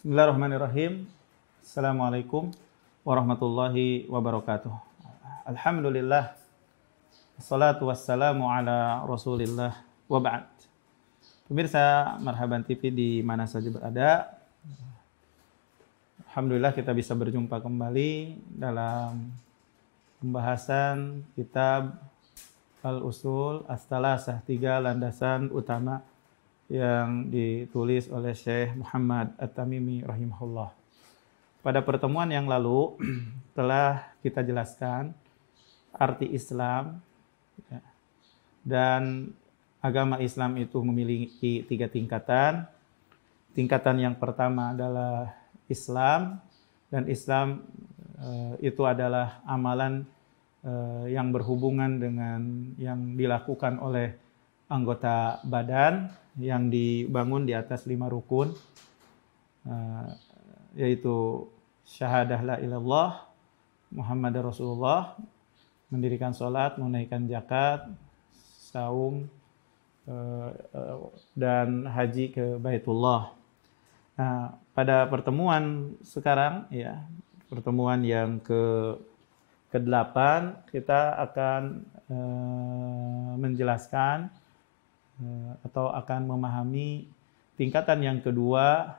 Bismillahirrahmanirrahim. Assalamualaikum warahmatullahi wabarakatuh. Alhamdulillah. Assalatu wassalamu ala Rasulillah wa ba'd. Pemirsa Marhaban TV di mana saja berada, alhamdulillah kita bisa berjumpa kembali dalam pembahasan kitab Al-Usul As-Salasah, 3 landasan utama yang ditulis oleh Syekh Muhammad At-Tamimi rahimahullah. Pada pertemuan yang lalu telah kita jelaskan arti Islam, dan agama Islam itu memiliki 3 tingkatan. Tingkatan yang pertama adalah Islam, dan Islam itu adalah amalan yang berhubungan dengan yang dilakukan oleh anggota badan yang dibangun di atas 5 rukun, yaitu syahadah la ilallah Muhammad Rasulullah, mendirikan sholat, menunaikan zakat, saum, dan haji ke Baitullah. Nah, pada pertemuan sekarang, pertemuan yang ke-8, kita akan menjelaskan atau akan memahami tingkatan yang kedua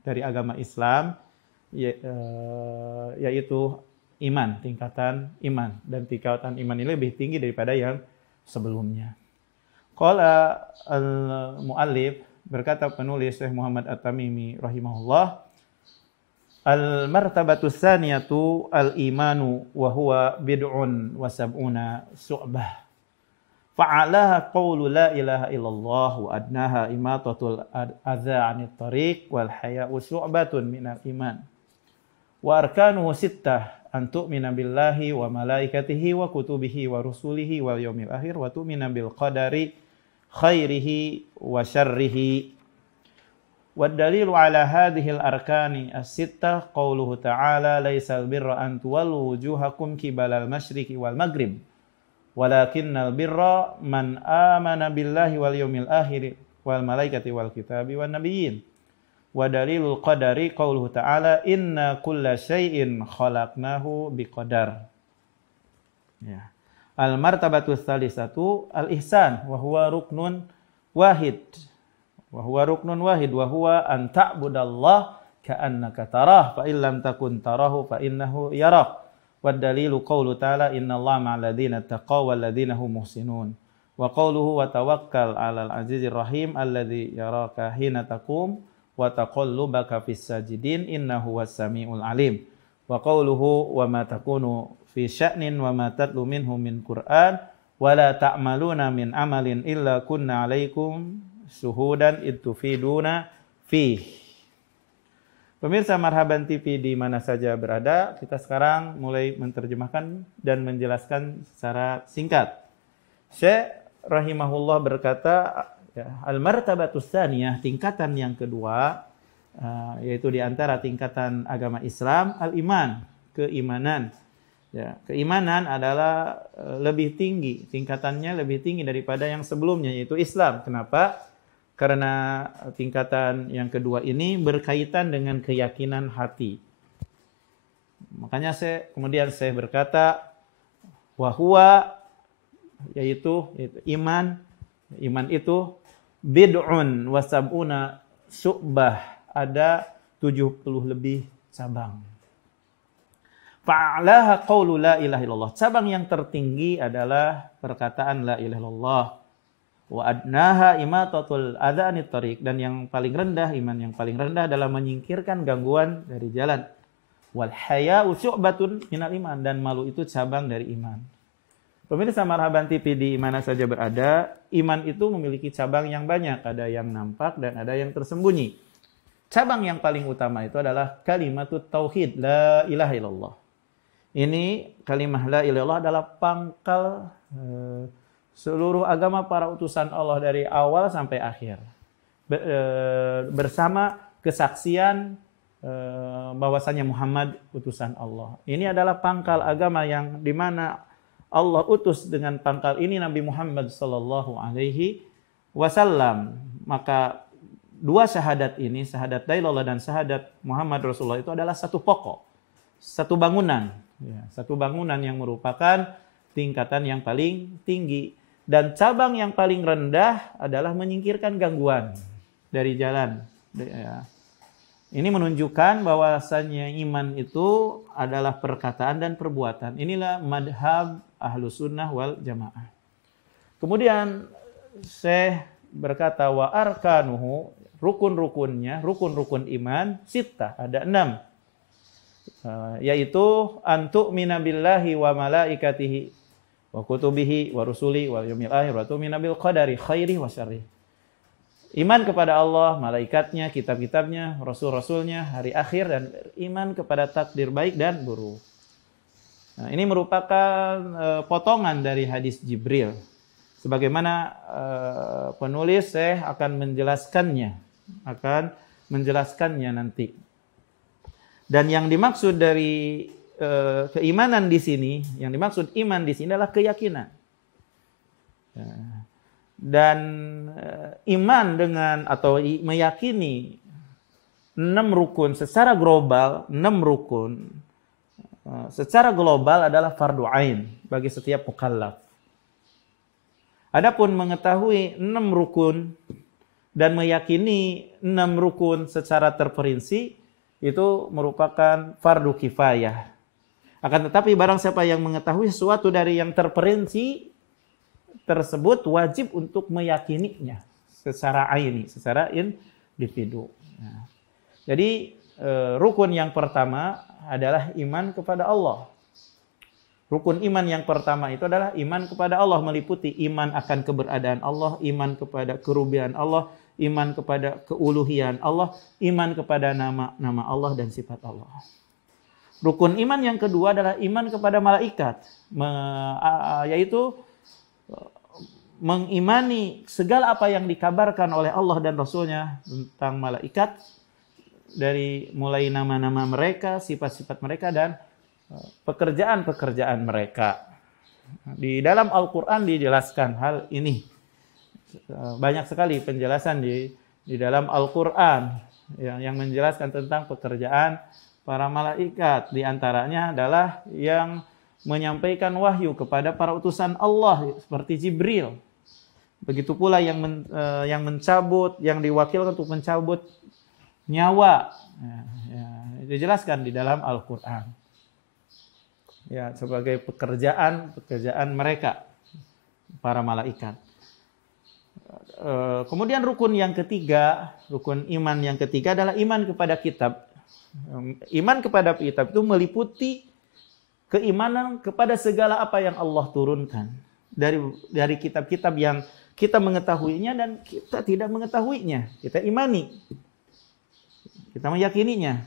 dari agama Islam, yaitu iman, tingkatan iman. Dan tingkatan iman ini lebih tinggi daripada yang sebelumnya. Qala al-muallif, berkata penulis Syekh Muhammad At-Tamimi rahimahullah, al-martabatu tsaniyatu al-imanu wa huwa bid'un wa sab'una syu'bah. Fa'alaha qawlu la ilaha illallah wa adnaha imatatul adza 'anit tariq wal haya'u syu'batun minal iman. Wa arkanuhu sittah, an tu'mina billahi wa malaikatihi wa kutubihi wa rusulihi wal yaumil akhir wa tu'mina bil qadari khairihi wa syarrihi. Wad dalilu ala hadhil arkani as-sittah qauluhu ta'ala laisal birra an tuwallu wujuhakum qibalal masyriqi wal maghrib walakinnal birra man amana billahi wal yaumil akhir wal malaikati wal kitabi wan nabiyyin. Wa dalilul qadari qauluhu ta'ala inna kulla syai'in khalaqnahu biqadar. Ya. Al martabatu tsalisatu al ihsan wa huwa ruknun wahid. Wa huwa ruknun wahid wa huwa an ta'budallah ka'annaka tarah fa illam takun tarahu fa innahu yarak. Wa dalilu qaulu ta'ala innallaha ma'al ladzina taqaw wal ladzina hum muhsinun. Wa qauluhu wa tawakkal 'alal 'azizir rahim alladzi yaraka hina taqum wa taqallubaka fis sajidin innahu was-sami'ul 'alim. Wa qauluhu wa ma takunu fi sya'nin wa ma tatlu minhu min Qur'an wa la ta'maluna min amalin illa kunna 'alaikum syuhudan ittufiduna fih. Pemirsa Marhaban TV di mana saja berada, kita sekarang mulai menerjemahkan dan menjelaskan secara singkat. Syekh rahimahullah berkata, al-martabatus tsaniyah, tingkatan yang kedua, yaitu di antara tingkatan agama Islam, al-iman, keimanan. Ya, keimanan adalah lebih tinggi, tingkatannya lebih tinggi daripada yang sebelumnya, yaitu Islam. Kenapa? Karena tingkatan yang kedua ini berkaitan dengan keyakinan hati. Makanya kemudian saya berkata, wahwa, yaitu iman itu bid'un wa sab'una syu'bah, ada 70 lebih cabang. Fa'alaha qawlu la ilaha illallah, cabang yang tertinggi adalah perkataan la ilaha illallah. Wa adnaha imatatul adza 'anit tariq, dan yang paling rendah, iman yang paling rendah adalah menyingkirkan gangguan dari jalan. Wal haya'u syu'batun minal iman, dan malu itu cabang dari iman. Pemirsa Marhaban TV di mana saja berada, iman itu memiliki cabang yang banyak, ada yang nampak dan ada yang tersembunyi. Cabang yang paling utama itu adalah kalimatut tauhid, la ilaha illallah. Ini kalimah la ilaha illallah adalah pangkal seluruh agama para utusan Allah dari awal sampai akhir. Bersama kesaksian bahwasanya Muhammad utusan Allah. Ini adalah pangkal agama yang dimana Allah utus dengan pangkal ini Nabi Muhammad sallallahu alaihi wasallam. Maka dua syahadat ini, syahadat la ilaha illallah dan syahadat Muhammad Rasulullah itu adalah satu pokok, satu bangunan, ya, satu bangunan yang merupakan tingkatan yang paling tinggi, dan cabang yang paling rendah adalah menyingkirkan gangguan dari jalan. Ya. Ini menunjukkan bahwasannya iman itu adalah perkataan dan perbuatan. Inilah madhab Ahlus Sunnah wal Jamaah. Kemudian Syekh berkata wa arkanuhu, rukun-rukunnya, rukun-rukun iman sittah, ada 6. Yaitu antu'mina billahi wa malaikatihi wa kutubihi wa rusuli wa yaumil akhir wa tu'mina bil qadari khairi wa syarri. Iman kepada Allah, malaikatnya, kitab-kitabnya, rasul-rasulnya, hari akhir, dan iman kepada takdir baik dan buruk. Nah, ini merupakan potongan dari hadis Jibril. Sebagaimana penulis saya akan menjelaskannya nanti. Dan yang dimaksud dari keimanan di sini, yang dimaksud iman di sini adalah keyakinan. Dan iman dengan atau meyakini 6 rukun secara global, 6 rukun secara global adalah fardu ain bagi setiap mukallaf. Adapun mengetahui 6 rukun dan meyakini 6 rukun secara terperinci itu merupakan fardu kifayah. Akan tetapi barang siapa yang mengetahui sesuatu dari yang terperinci tersebut wajib untuk meyakininya secara aini, secara individu. Nah, jadi rukun yang pertama adalah iman kepada Allah. Rukun iman yang pertama itu adalah iman kepada Allah, meliputi iman akan keberadaan Allah, iman kepada kerububian Allah, iman kepada keuluhian Allah, iman kepada nama-nama Allah dan sifat Allah. Rukun iman yang kedua adalah iman kepada malaikat, yaitu mengimani segala apa yang dikabarkan oleh Allah dan Rasulnya tentang malaikat, dari mulai nama-nama mereka, sifat-sifat mereka, dan pekerjaan-pekerjaan mereka. Di dalam Al-Quran dijelaskan hal ini. Banyak sekali penjelasan di dalam Al-Quran yang menjelaskan tentang pekerjaan para malaikat. Di antaranya adalah yang menyampaikan wahyu kepada para utusan Allah seperti Jibril. Begitu pula yang mencabut, yang diwakilkan untuk mencabut nyawa. Dijelaskan di dalam Al-Quran. Ya, sebagai pekerjaan mereka, para malaikat. Kemudian rukun yang ketiga, rukun iman yang ketiga adalah iman kepada kitab. Iman kepada kitab itu meliputi keimanan kepada segala apa yang Allah turunkan. Dari kitab-kitab yang kita mengetahuinya dan kita tidak mengetahuinya. Kita imani. Kita meyakininya.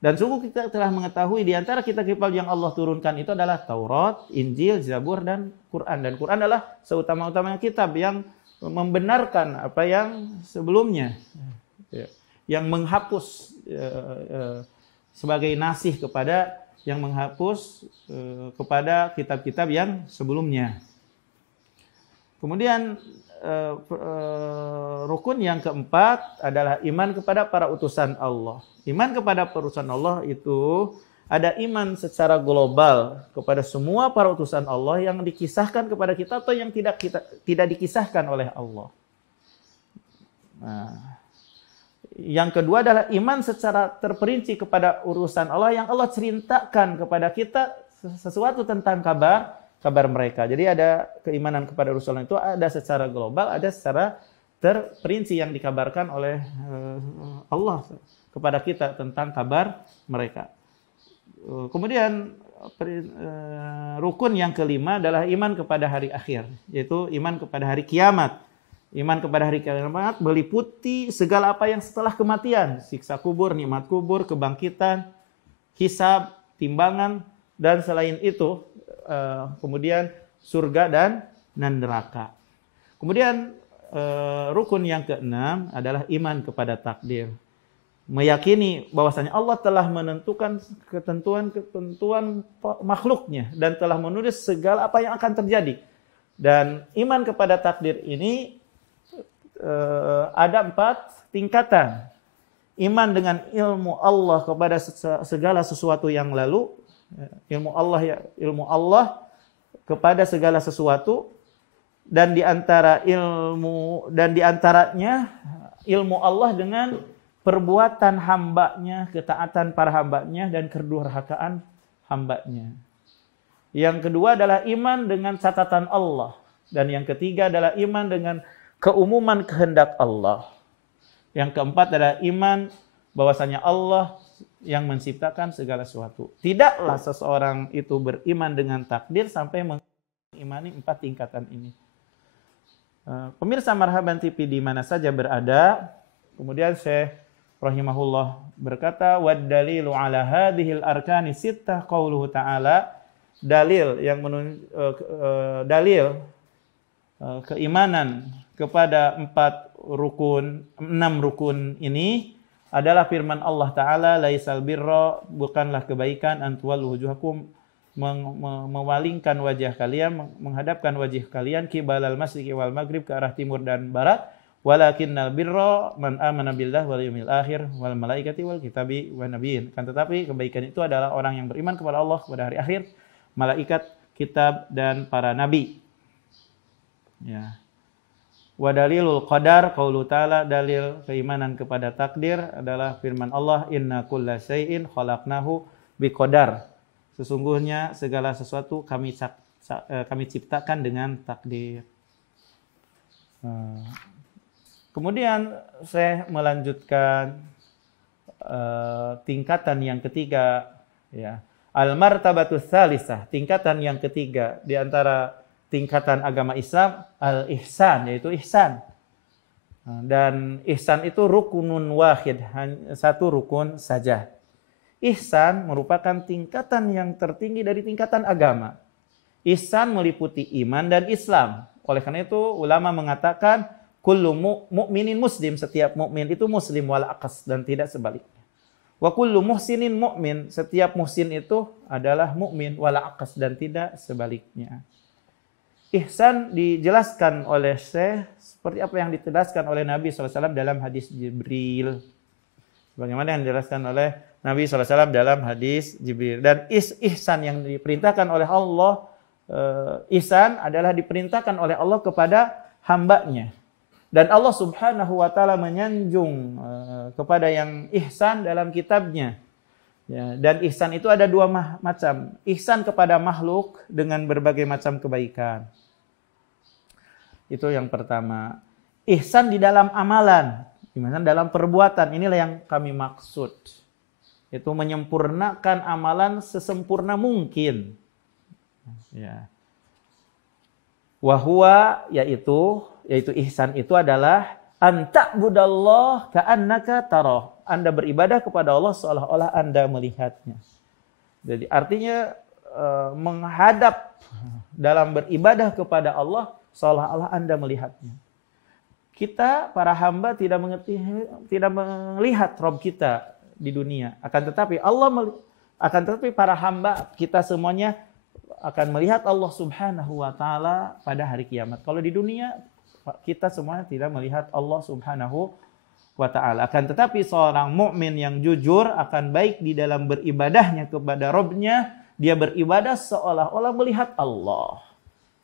Dan sungguh kita telah mengetahui di antara kitab-kitab yang Allah turunkan itu adalah Taurat, Injil, Zabur, dan Quran. Dan Quran adalah seutama-utamanya kitab yang membenarkan apa yang sebelumnya. Yang menghapus sebagai nasih kepada yang menghapus kepada kitab-kitab yang sebelumnya. Kemudian rukun yang keempat adalah iman kepada para utusan Allah. Iman kepada utusan Allah itu ada iman secara global kepada semua para utusan Allah yang dikisahkan kepada kita atau yang tidak dikisahkan oleh Allah. Nah, yang kedua adalah iman secara terperinci kepada urusan Allah yang Allah ceritakan kepada kita sesuatu tentang kabar mereka. Jadi ada keimanan kepada Rasulullah itu ada secara global, ada secara terperinci yang dikabarkan oleh Allah kepada kita tentang kabar mereka. Kemudian rukun yang kelima adalah iman kepada hari akhir, yaitu iman kepada hari kiamat. Iman kepada hari kiamat meliputi segala apa yang setelah kematian, siksa kubur, nikmat kubur, kebangkitan, hisab, timbangan, dan selain itu kemudian surga dan neraka. Kemudian rukun yang keenam adalah iman kepada takdir. Meyakini bahwasanya Allah telah menentukan ketentuan makhluknya dan telah menulis segala apa yang akan terjadi. Dan iman kepada takdir ini ada 4 tingkatan. Iman dengan ilmu Allah kepada segala sesuatu yang lalu, ilmu Allah kepada segala sesuatu, dan diantaranya ilmu Allah dengan perbuatan hambanya, ketaatan para hambanya, dan kedurhakaan hambanya. Yang kedua adalah iman dengan catatan Allah. Dan yang ketiga adalah iman dengan keumuman kehendak Allah. Yang keempat adalah iman bahwasanya Allah yang menciptakan segala sesuatu. Tidaklah seseorang itu beriman dengan takdir sampai mengimani 4 tingkatan ini. Pemirsa Marhaban TV di mana saja berada, kemudian Syekh rahimahullah berkata, wad dalilu ala hadhil arkani sittah qauluhu ta'ala, dalil yang keimanan kepada 6 rukun ini adalah firman Allah Ta'ala, laisal birra, bukanlah kebaikan, antuwallu wujuhakum, memalingkan wajah kalian, menghadapkan wajah kalian, kibalal masyriqi wal maghrib, ke arah timur dan barat, walakinnal birra man amana billah wal yawmil akhir wal malaikati wal kitabi wan nabiyyin. Kan tetapi kebaikan itu adalah orang yang beriman kepada Allah, kepada hari akhir, malaikat, kitab, dan para nabi. Ya. Wa dalilul qadar qaulu ta'ala, dalil keimanan kepada takdir adalah firman Allah, inna kulla syai'in khalaqnahu biqadar. Sesungguhnya segala sesuatu kami ciptakan dengan takdir. Kemudian saya melanjutkan tingkatan yang ketiga, ya. Al-martabatus tsalisah, tingkatan yang ketiga di antara tingkatan agama Islam, al-ihsan, yaitu ihsan. Dan ihsan itu rukunun wahid, hanya satu rukun saja. Ihsan merupakan tingkatan yang tertinggi dari tingkatan agama. Ihsan meliputi iman dan Islam. Oleh karena itu ulama mengatakan kullu mu'minin muslim, setiap mukmin itu muslim wala aqas, dan tidak sebaliknya. Wa kullu muhsinin mu'min, setiap muhsin itu adalah mukmin wala aqas, dan tidak sebaliknya. Ihsan dijelaskan oleh Syekh seperti apa yang dijelaskan oleh Nabi SAW dalam hadis Jibril. Bagaimana yang dijelaskan oleh Nabi SAW dalam hadis Jibril. Dan ihsan yang diperintahkan oleh Allah, ihsan adalah diperintahkan oleh Allah kepada hambanya. Dan Allah Subhanahu wa Ta'ala menyanjung kepada yang ihsan dalam kitabnya. Ya, dan ihsan itu ada 2 macam. Ihsan kepada makhluk dengan berbagai macam kebaikan. Itu yang pertama. Ihsan di dalam amalan, ihsan dalam perbuatan, inilah yang kami maksud. Itu menyempurnakan amalan sesempurna mungkin. Ya. Wahwa, yaitu ihsan itu adalah anta'budallah ka'annaka tarah. Anda beribadah kepada Allah seolah-olah Anda melihatnya. Jadi artinya menghadap dalam beribadah kepada Allah seolah-olah Anda melihatnya. Kita para hamba tidak melihat Rabb kita di dunia. Akan tetapi para hamba kita semuanya akan melihat Allah Subhanahu wa Ta'ala pada hari kiamat. Kalau di dunia kita semuanya tidak melihat Allah Subhanahu wa Ta'ala. Akan tetapi seorang mukmin yang jujur akan baik di dalam beribadahnya kepada Rabb-nya. Dia beribadah seolah-olah melihat Allah.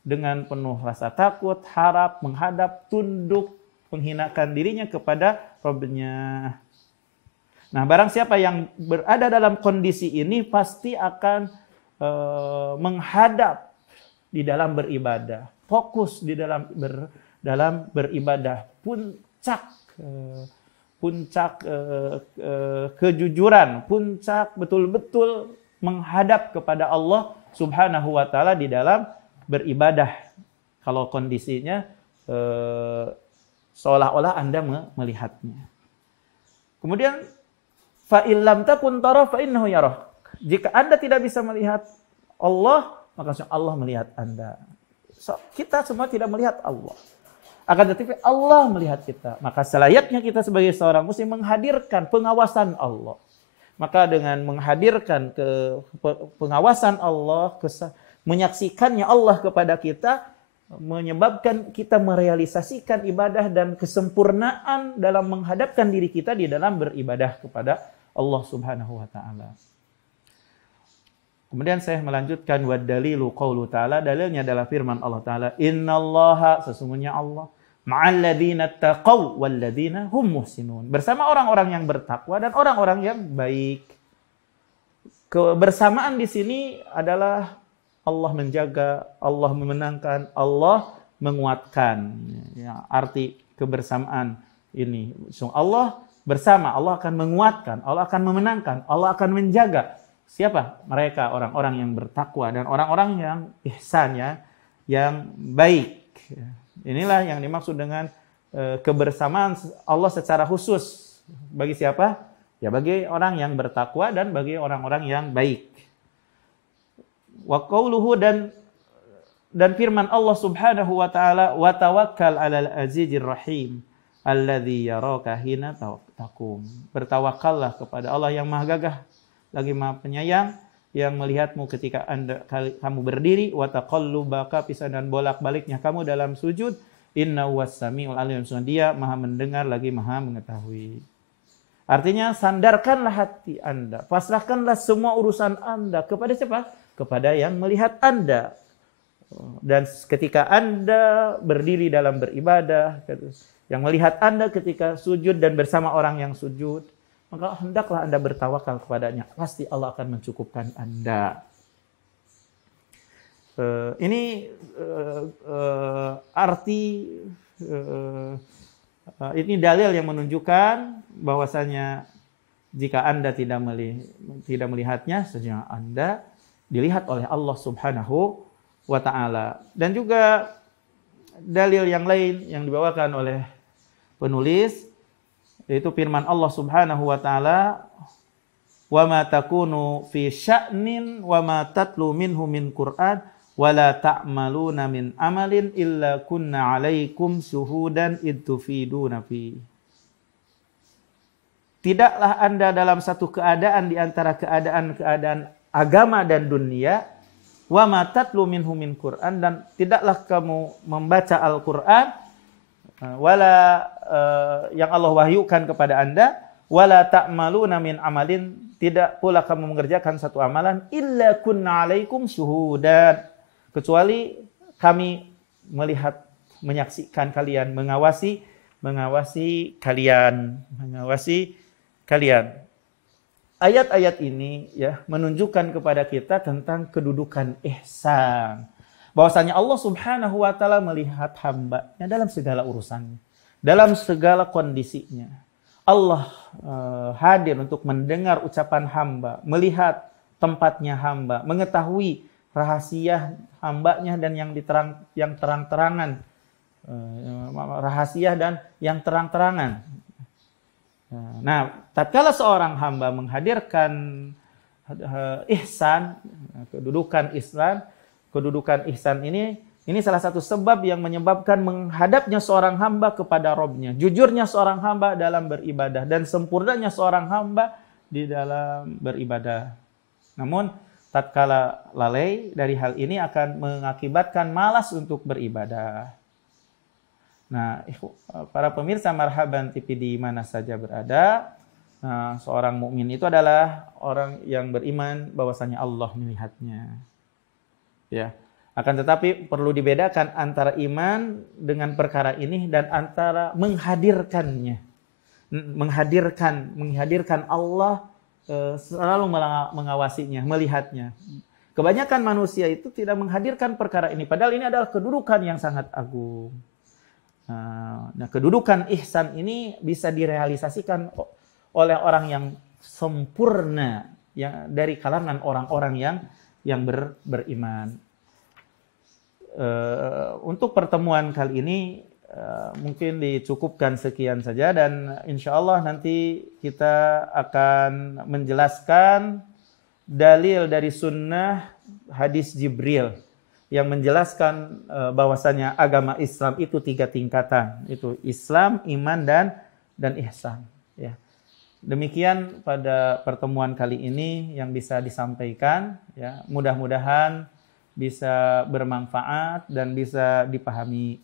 Dengan penuh rasa takut, harap, menghadap, tunduk, menghinakan dirinya kepada Rabb-nya. Nah, barang siapa yang berada dalam kondisi ini pasti akan menghadap di dalam beribadah. Fokus di dalam beribadah. Puncak kejujuran, puncak betul-betul menghadap kepada Allah Subhanahu wa Ta'ala di dalam beribadah. Kalau kondisinya seolah-olah Anda melihatnya. Kemudian fa illam takun tara fa innahu yarah. Jika Anda tidak bisa melihat Allah, maka Allah melihat Anda. Kita semua tidak melihat Allah. Akan tetapi Allah melihat kita. Maka selayaknya kita sebagai seorang muslim menghadirkan pengawasan Allah. Maka dengan menghadirkan pengawasan Allah, menyaksikannya Allah kepada kita, menyebabkan kita merealisasikan ibadah dan kesempurnaan dalam menghadapkan diri kita di dalam beribadah kepada Allah Subhanahu wa taala. Kemudian saya melanjutkan wa dalilu qaulu ta'ala, dalilnya adalah firman Allah taala, innallaha, sesungguhnya Allah, ma'al ladzina taqaw wal ladzina hum muhsinun, bersama orang-orang yang bertakwa dan orang-orang yang baik. Kebersamaan di sini adalah Allah menjaga, Allah memenangkan, Allah menguatkan. Ya, arti kebersamaan ini, Allah bersama, Allah akan menguatkan, Allah akan memenangkan, Allah akan menjaga. Siapa? Mereka orang-orang yang bertakwa dan orang-orang yang ihsannya yang baik. Inilah yang dimaksud dengan kebersamaan Allah secara khusus. Bagi siapa? Ya bagi orang yang bertakwa dan bagi orang-orang yang baik. Wa qauluhu, dan firman Allah Subhanahu wa taala, wa tawakkal 'alal azizir rahim alladzi yaraka hina taqum. Bertawakallah kepada Allah yang Maha Gagah lagi Maha Penyayang, yang melihatmu ketika kamu berdiri, wa taqallubaka pisan dan bolak-baliknya kamu dalam sujud, innahu was-sami'ul alim, dia Maha mendengar lagi Maha mengetahui. Artinya sandarkanlah hati Anda, pasrahkanlah semua urusan Anda kepada siapa? Kepada yang melihat Anda. Dan ketika Anda berdiri dalam beribadah, yang melihat Anda ketika sujud dan bersama orang yang sujud, maka hendaklah Anda bertawakal kepadanya. Pasti Allah akan mencukupkan Anda. Ini arti, ini dalil yang menunjukkan bahwasanya jika Anda tidak melihatnya, sesungguhnya Anda dilihat oleh Allah Subhanahu wa ta'ala. Dan juga dalil yang lain yang dibawakan oleh penulis, yaitu firman Allah Subhanahu wa taala, wa ma takunu fi sya'nin wa ma tatlu minhu min Qur'an wa la ta'maluna min amalin illa kunna 'alaikum syuhudan id tufiduna fi. Tidaklah Anda dalam satu keadaan di antara keadaan-keadaan agama dan dunia, wa ma tatlu minhu min Qur'an, dan tidaklah kamu membaca Al-Qur'an, wala yang Allah wahyukan kepada Anda, wala ta'maluna min amalin, tidak pula kamu mengerjakan satu amalan, illa kunna 'alaikum syuhudan, kecuali kami melihat, menyaksikan kalian, mengawasi kalian. Ayat-ayat ini ya menunjukkan kepada kita tentang kedudukan ihsan. Bahwasanya Allah Subhanahu wa taala melihat hamba-Nya dalam segala urusannya, dalam segala kondisinya. Allah hadir untuk mendengar ucapan hamba, melihat tempatnya hamba, mengetahui rahasia hamba-Nya dan yang terang-terangan, rahasia dan yang terang-terangan. Nah, tatkala seorang hamba menghadirkan ihsan, kedudukan ihsan ini salah satu sebab yang menyebabkan menghadapnya seorang hamba kepada Rabb-Nya, jujurnya seorang hamba dalam beribadah, dan sempurnanya seorang hamba di dalam beribadah. Namun, tatkala lalai dari hal ini akan mengakibatkan malas untuk beribadah. Nah, para pemirsa Marhaban TV di mana saja berada, nah, seorang mukmin itu adalah orang yang beriman bahwasanya Allah melihatnya. Ya, akan tetapi perlu dibedakan antara iman dengan perkara ini dan antara menghadirkannya. Menghadirkan Allah, selalu mengawasinya, melihatnya. Kebanyakan manusia itu tidak menghadirkan perkara ini, padahal ini adalah kedudukan yang sangat agung. Nah, kedudukan ihsan ini bisa direalisasikan oleh orang yang sempurna, yang dari kalangan orang-orang yang beriman. Untuk pertemuan kali ini mungkin dicukupkan sekian saja, dan insya Allah nanti kita akan menjelaskan dalil dari sunnah hadis Jibril yang menjelaskan bahwasanya agama Islam itu 3 tingkatan, itu Islam, iman, dan ihsan. Ya. Demikian pada pertemuan kali ini yang bisa disampaikan. Ya. Mudah-mudahan bisa bermanfaat dan bisa dipahami.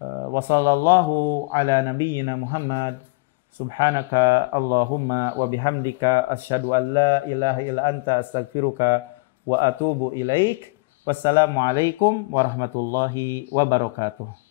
Wa sallallahu ala nabiyyina Muhammad. Subhanaka Allahumma wa bihamdika asyhadu an la ilaha illa anta astaghfiruka wa atubu ilaik. Wassalamualaikum warahmatullahi wabarakatuh.